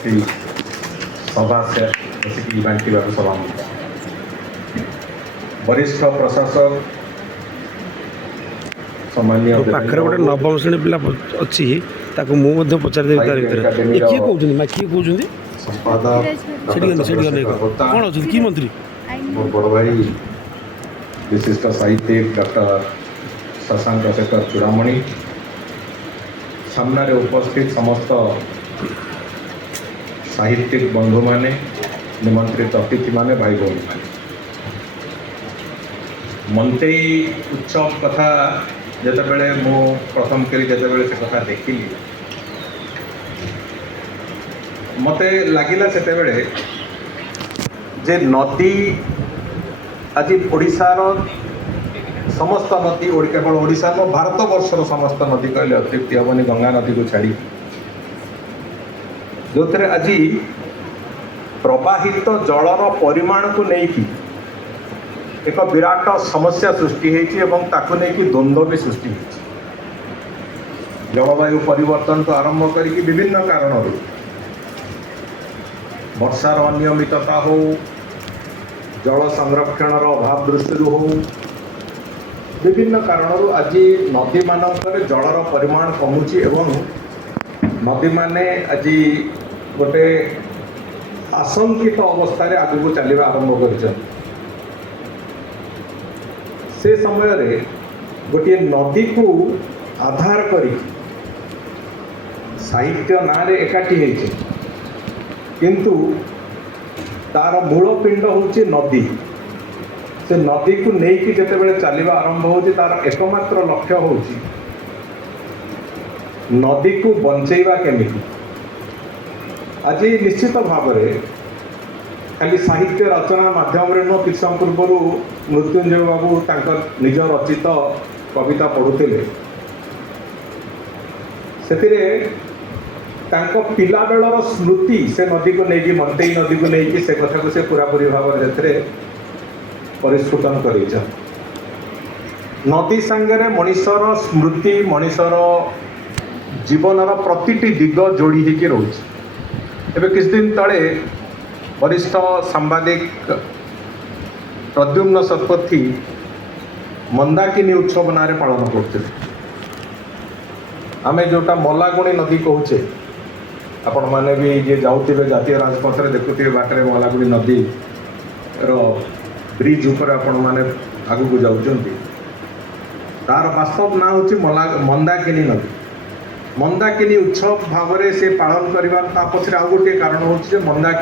सभा से बसिक बांटा सभा वरिष्ठ प्रशासक सामान्य पाखे गोटे नवम श्रेणी पिला अच्छी ताको मु मध्य पचारि तार भीतर किए कहउछन मा किए कहउछन संपादक कौन अच्छे कि मंत्री मोर बड़ भाई विशिष्ट साहित्यिक डॉक्टर शशांक शेखर चूड़ामणि सामने उपस्थित समस्त साहित्यिक बंधु माने निमंत्रित अतिथि माने भाई भौणी माने मंतेई उत्सव कथा जितेबले मु प्रथम करी जितेबले से कथा देखिली मते लागिला सेतेबले जे नदी आज ओडिशार समस्त नदी केवल ओडिशा न भारत वर्षर समस्त नदी कहले अत्युक्ति हेनी गंगा नदी को छाड़ी जो थे आज प्रवाहित जलर परिमाण को लेकिन एक विराट समस्या सृष्टि ताकू नहीं द्वंद्व भी सृष्टि जलवायु परिवर्तन तो आरंभ करके विभिन्न कारण वर्षार अनियमितता हो जल संरक्षण अभाव दृष्टि हो विभिन्न कारण आज नदी मानक जलर परिमाण कमुची एवं नदी माने आज गोटे आशंकित अवस्था आगू चलवा आरंभ कर से समय रे गोटे नदी को आधार करी साहित्य ना रे एकाठी है किंतु तार मूल पिंड होची नदी से नदी को लेकिन जितेबाला चलवा आरंभ हो तार एकमात्र लक्ष्य होची नदी को बंचेवा केमिति आज निश्चित भाव में खाली साहित्य रचना माध्यम नुह कि समय पूर्व मृत्युंजय बाबू निज रचित कविता पढ़ुते से पिला बेलर स्मृति से नदी को लेकिन मंतेई नदी को लेकिन से कथा को से पूरापूरी भाव में परिस्फुटन कर नदी सांगे मनीषर स्मृति मनीषर जीवनर प्रतिटी दिग जोड़ी होकर रोचे किछ दिन तले वरिष्ठ सांबादिक प्रद्युम्न शतपथी मंदाकिनी उत्सव ना पालन करते आमे जोटा मलागुणी नदी कहूचे आपण माने भी ये जाऊे जातीय राजपथ में देखुए बाटे मलागुणी नदी रो ब्रिज ऊपर आपण माने आगु को जाउचंती तार वास्तव ना होची मंदाकिनी नदी मंदाकिनी उत्सव भाव से पालन करवा पछरे आ गोटे कारण होची मंदाकिनी